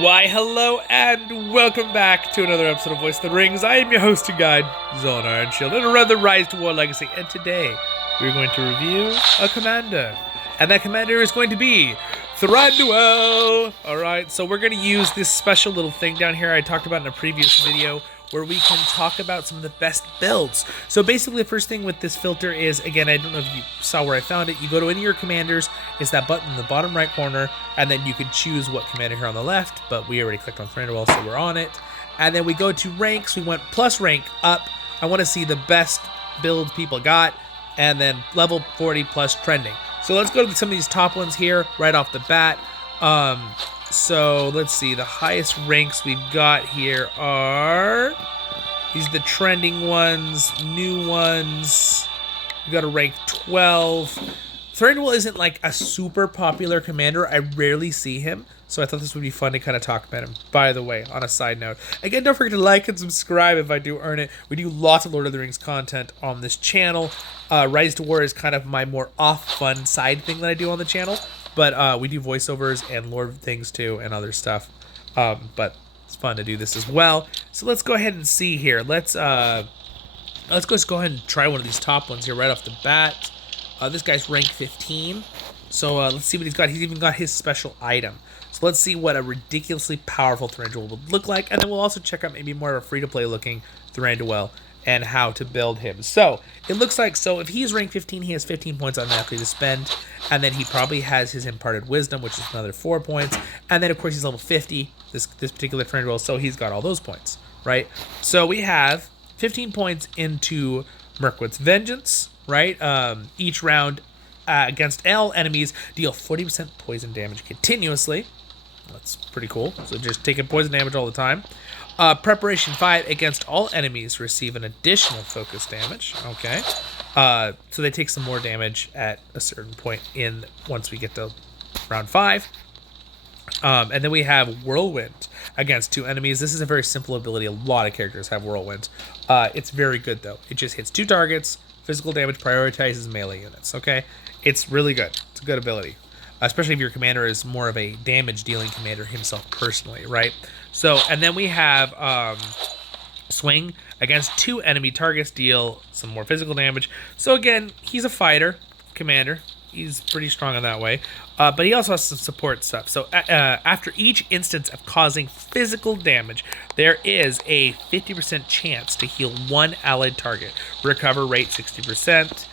Why, hello and welcome back to another episode of Voice of the Rings. I am your host and guide, Zollin Ironshield, and around the RiseToWar Legacy. And today, we're going to review a commander. And that commander is going to be Thranduil. Alright, so we're going to use this special little thing down here I talked about in a previous video, where we can talk about some of the best builds. So basically the first thing with this filter is, again, I don't know if you saw where I found it, you go to any of your commanders, it's that button in the bottom right corner, and then you can choose what commander here on the left, but we already clicked on Thranduil, so we're on it. And then we go to ranks, we went plus rank up, I want to see the best builds people got, and then level 40 plus trending. So let's go to some of these top ones here, right off the bat. So let's see, the highest ranks we've got here are these, the trending ones, new ones. We got a rank 12. Thranduil isn't like a super popular commander. I rarely see him, so I thought this would be fun to kind of talk about him. By the way, on a side note, again, don't forget to like and subscribe if I do earn it. We do lots of Lord of the Rings content on this channel. RiseToWar is kind of my more off-fun side thing that I do on the channel. But we do voiceovers and lore things too and other stuff. But it's fun to do this as well. So let's go ahead and see here. Let's just go ahead and try one of these top ones here right off the bat. This guy's rank 15. So let's see what he's got. He's even got his special item. So let's see what a ridiculously powerful Thranduil would look like. And then we'll also check out maybe more of a free-to-play looking Thranduil and how to build him. So it looks like, so if he's rank 15, he has 15 points automatically to spend, and then he probably has his imparted wisdom, which is another 4 points, and then of course he's level 50, this particular Thranduil, so he's got all those points, right? So we have 15 points into Mirkwood's Vengeance, right? Each round against all enemies deal 40% poison damage continuously. That's pretty cool. So just taking poison damage all the time. Preparation 5, against all enemies receive an additional focus damage. Okay. So they take some more damage at a certain point in once we get to round 5. And then we have Whirlwind against 2 enemies. This is a very simple ability. A lot of characters have Whirlwind. It's very good though. It just hits 2 targets. Physical damage, prioritizes melee units. Okay. It's really good. It's a good ability. Especially if your commander is more of a damage-dealing commander himself personally, right? So, and then we have Swing against 2 enemy targets, deal some more physical damage. So again, he's a fighter commander. He's pretty strong in that way. But he also has some support stuff. So after each instance of causing physical damage, there is a 50% chance to heal 1 allied target. Recover rate 60%.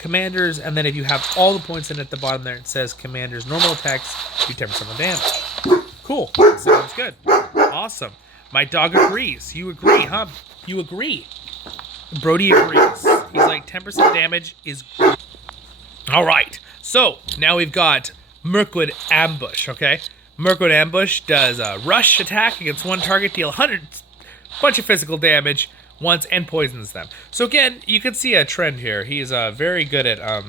Commanders, and then if you have all the points in at the bottom there, it says commanders normal attacks do 10% of damage. Cool. Sounds good. Awesome. My dog agrees. You agree, huh? You agree. Brody agrees. He's like 10% damage is good. Alright, so now we've got Mirkwood Ambush, okay? Mirkwood Ambush does a rush attack against 1 target, deal 100 bunch of physical damage once and poisons them. So again, you can see a trend here. He's very good at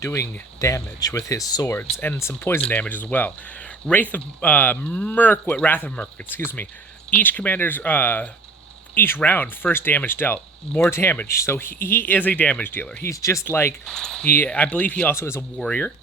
doing damage with his swords and some poison damage as well. Wrath of Mirkwood, excuse me. Each commander's each round, first damage dealt, more damage. So he is a damage dealer. He's just like I believe he also is a warrior.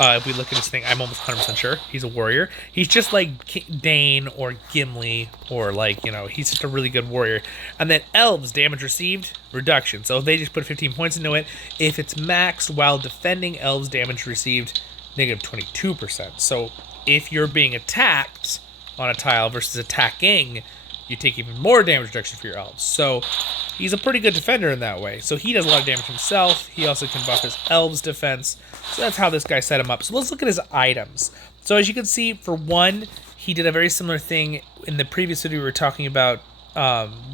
If we look at his thing, I'm almost 100% sure he's a warrior. He's just like Dane or Gimli, or like, you know, he's just a really good warrior. And then elves, damage received, reduction. So they just put 15 points into it. If it's maxed while defending, elves damage received, negative 22%. So if you're being attacked on a tile versus attacking, you take even more damage reduction for your elves. So he's a pretty good defender in that way. So he does a lot of damage himself. He also can buff his elves defense. So that's how this guy set him up. So let's look at his items. So as you can see, for one, he did a very similar thing in the previous video. We were talking about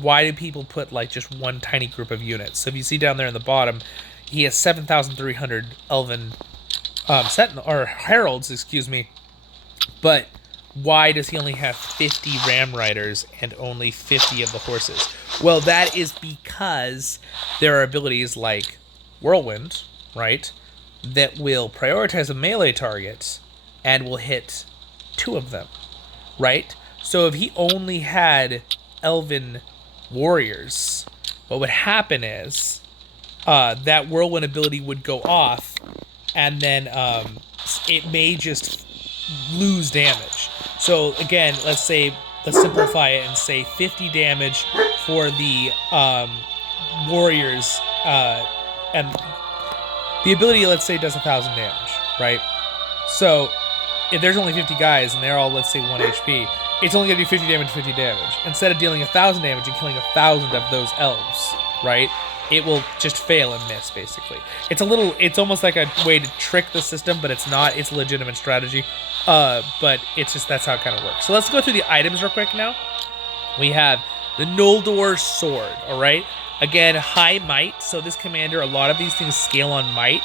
why do people put like just one tiny group of units. So if you see down there in the bottom, he has 7,300 elven sentinel or heralds, excuse me. But why does he only have 50 ram riders and only 50 of the horses? Well, that is because there are abilities like Whirlwind, right, that will prioritize a melee target and will hit 2 of them, right? So if he only had elven warriors, what would happen is that Whirlwind ability would go off, and then it may just lose damage. So again, let's simplify it and say 50 damage for the warriors, and the ability, let's say, does 1,000 damage, right? So if there's only 50 guys and they're all, let's say, 1 HP, it's only going to do 50 damage, 50 damage. Instead of dealing 1,000 damage and killing 1,000 of those elves, right? It will just fail and miss, basically. It's almost like a way to trick the system, but it's not. It's a legitimate strategy. But it's just, that's how it kind of works. So let's go through the items real quick now. We have the Noldor Sword, all right? Again, high might. So this commander, a lot of these things scale on might.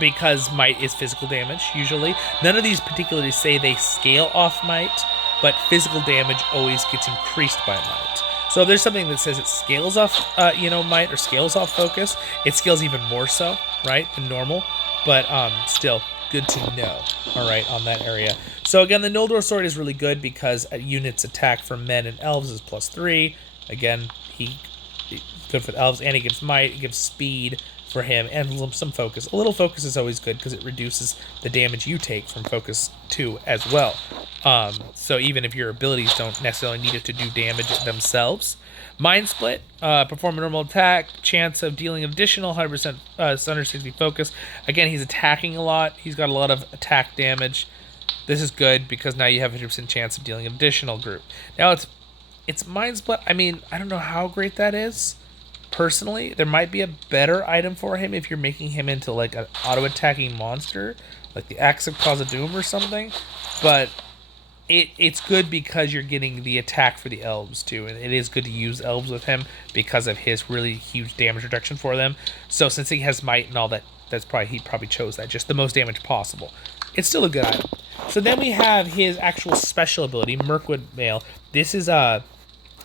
Because might is physical damage, usually. None of these particularly say they scale off might, but physical damage always gets increased by might. So if there's something that says it scales off, might, or scales off focus, it scales even more so, right, than normal. But still, good to know, all right, on that area. So again, the Noldor Sword is really good because a unit's attack for men and elves is +3. Again, he's good for the elves, and he gives might, he gives speed for him, and some focus. A little focus is always good because it reduces the damage you take from focus 2 as well. So even if your abilities don't necessarily need it to do damage themselves. Mind Split, perform a normal attack, chance of dealing additional 100% 160 focus. Again, he's attacking a lot. He's got a lot of attack damage. This is good because now you have a 100% chance of dealing additional group. Now it's Mind Split. I mean, I don't know how great that is. Personally, there might be a better item for him if you're making him into like an auto-attacking monster, like the Axe of Khazad-dûm or something. But it's good because you're getting the attack for the elves too, and it is good to use elves with him because of his really huge damage reduction for them. So since he has might and all that, he probably chose that, just the most damage possible. It's still a good item. So then we have his actual special ability, Mirkwood Mail. This is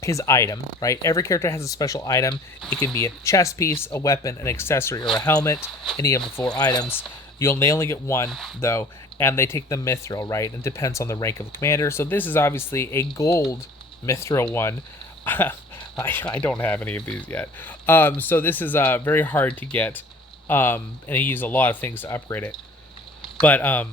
his item, right? Every character has a special item. It can be a chest piece, a weapon, an accessory, or a helmet. Any of the 4 items. They only get 1, though, and they take the mithril, right? And depends on the rank of the commander. So this is obviously a gold mithril one. I don't have any of these yet. So this is very hard to get, and he uses a lot of things to upgrade it. But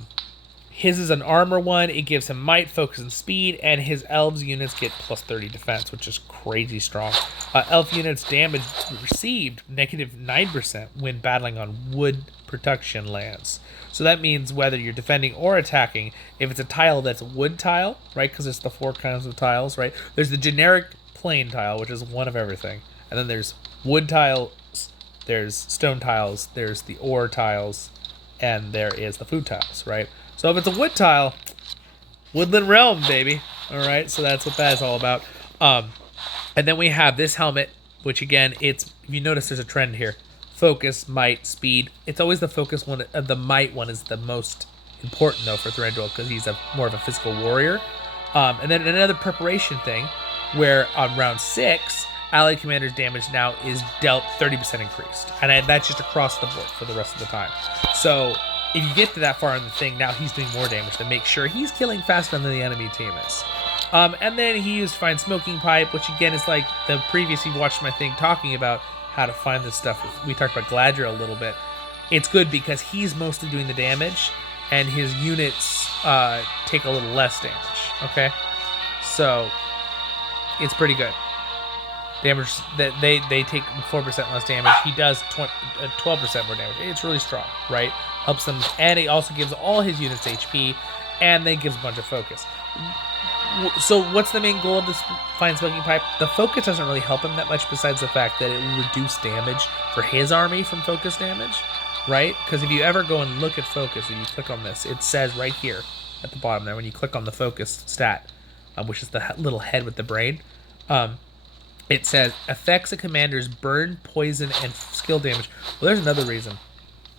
his is an armor one. It gives him might, focus, and speed, and his elves units get +30 defense, which is crazy strong. Elf units damage received -9% when battling on wood production lands. So that means whether you're defending or attacking, if it's a tile that's a wood tile, right, because it's the 4 kinds of tiles, right? There's the generic plain tile, which is one of everything. And then there's wood tiles, there's stone tiles, there's the ore tiles, and there is the food tiles, right? So if it's a wood tile, Woodland Realm, baby. All right, so that's what that is all about. And then we have this helmet, which again, if you notice there's a trend here. Focus, might, speed. It's always the focus one. The might one is the most important, though, for Thranduil, because he's more of a physical warrior. And then another preparation thing, where on round 6, allied commander's damage now is dealt 30% increased. And that's just across the board for the rest of the time. So if you get to that far in the thing, now he's doing more damage to make sure he's killing faster than the enemy team is. And then he used Find Smoking Pipe, which again is like the previous, you've watched my thing talking about how to find this stuff. We talked about Galadriel a little bit. It's good because he's mostly doing the damage, and his units take a little less damage, okay? So it's pretty good. Damage that they take 4% less damage. He does 12% more damage. It's really strong, right? Helps them, and it also gives all his units HP, and then gives a bunch of focus. So what's the main goal of this Find Smoking Pipe? The focus doesn't really help him that much, besides the fact that it will reduce damage for his army from focus damage, right? Because if you ever go and look at focus, and you click on this, it says right here at the bottom there, when you click on the focus stat, which is the little head with the brain, it says affects a commander's burn, poison, and skill damage. Well, there's another reason.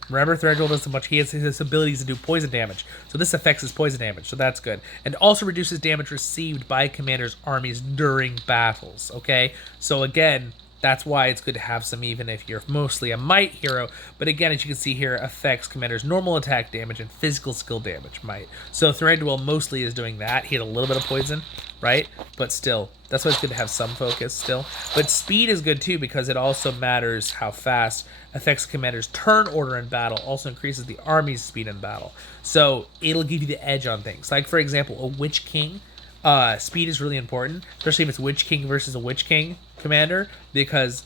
Remember, Thranduil does so much. He has his abilities to do poison damage. So this affects his poison damage. So that's good. And also reduces damage received by commander's armies during battles. Okay? So again, that's why it's good to have some, even if you're mostly a might hero. But again, as you can see here, affects commander's normal attack damage and physical skill damage might. So Thranduil mostly is doing that. He had a little bit of poison. right? But still, that's why it's good to have some focus still. But speed is good too because it also matters how fast, affects the commander's turn order in battle, also increases the army's speed in battle. So it'll give you the edge on things. Like, for example, a Witch King, speed is really important, especially if it's Witch King versus a Witch King commander, because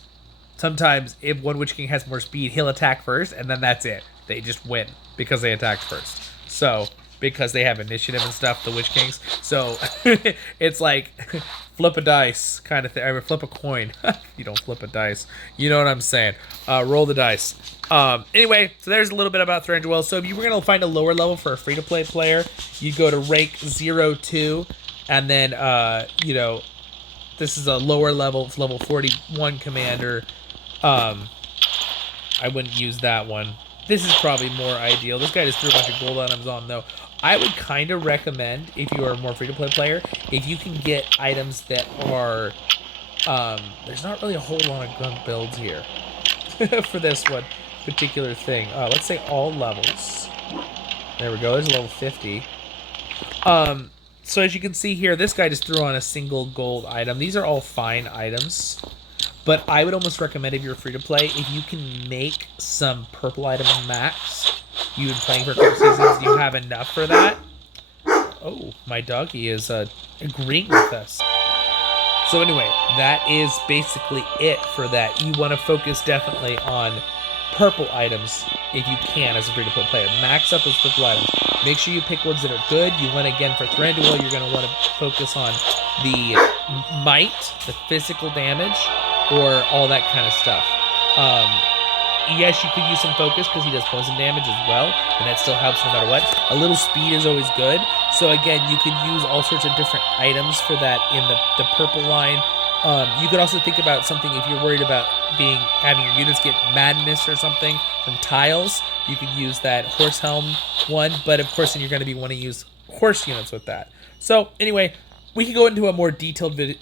sometimes if one Witch King has more speed, he'll attack first, and then that's it. They just win because they attacked first. So, because they have initiative and stuff, the Witch Kings. So, it's like flip a dice kind of thing. I mean, flip a coin. You don't flip a dice. You know what I'm saying. Roll the dice. Anyway, so there's a little bit about Thranduil. So if you were going to find a lower level for a free-to-play player, you go to rank 0-2, and then, you know, this is a lower level. It's level 41 commander. I wouldn't use that one. This is probably more ideal. This guy just threw a bunch of gold items on, though. I would kind of recommend, if you are a more free-to-play player, if you can get items that are... there's not really a whole lot of grunt builds here for this one particular thing. Let's say all levels. There we go. There's level 50. So as you can see here, this guy just threw on a single gold item. These are all fine items. But I would almost recommend, if you're free to play, if you can make some purple item max. You've been playing for a couple seasons, you have enough for that. Oh, my doggy is agreeing with us. So anyway, that is basically it for that. You want to focus definitely on purple items if you can as a free-to-play player. Max up those purple items. Make sure you pick ones that are good. You want, again, for Thranduil, you're going to want to focus on the might, the physical damage, or all that kind of stuff. Yes, you could use some focus because he does poison damage as well, and that still helps no matter what. A little speed is always good. So again, you could use all sorts of different items for that in the purple line. You could also think about something if you're worried about having your units get madness or something from tiles. You could use that horse helm one, but of course then you're going to want to use horse units with that. So anyway, we can go into a more detailed video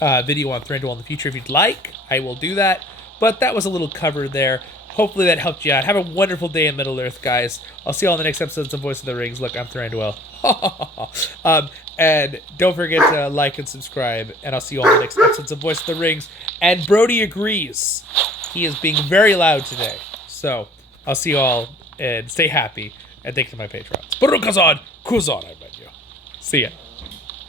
on Thranduil in the future if you'd like. I will do that. But that was a little cover there. Hopefully that helped you out. Have a wonderful day in Middle-earth, guys. I'll see you all in the next episodes of Voice of the Rings. Look, I'm Thranduil. And don't forget to like and subscribe. And I'll see you all in the next episodes of Voice of the Rings. And Brody agrees. He is being very loud today. So I'll see you all and stay happy. And thank you to my patrons. Kuzan, I bet you. See ya.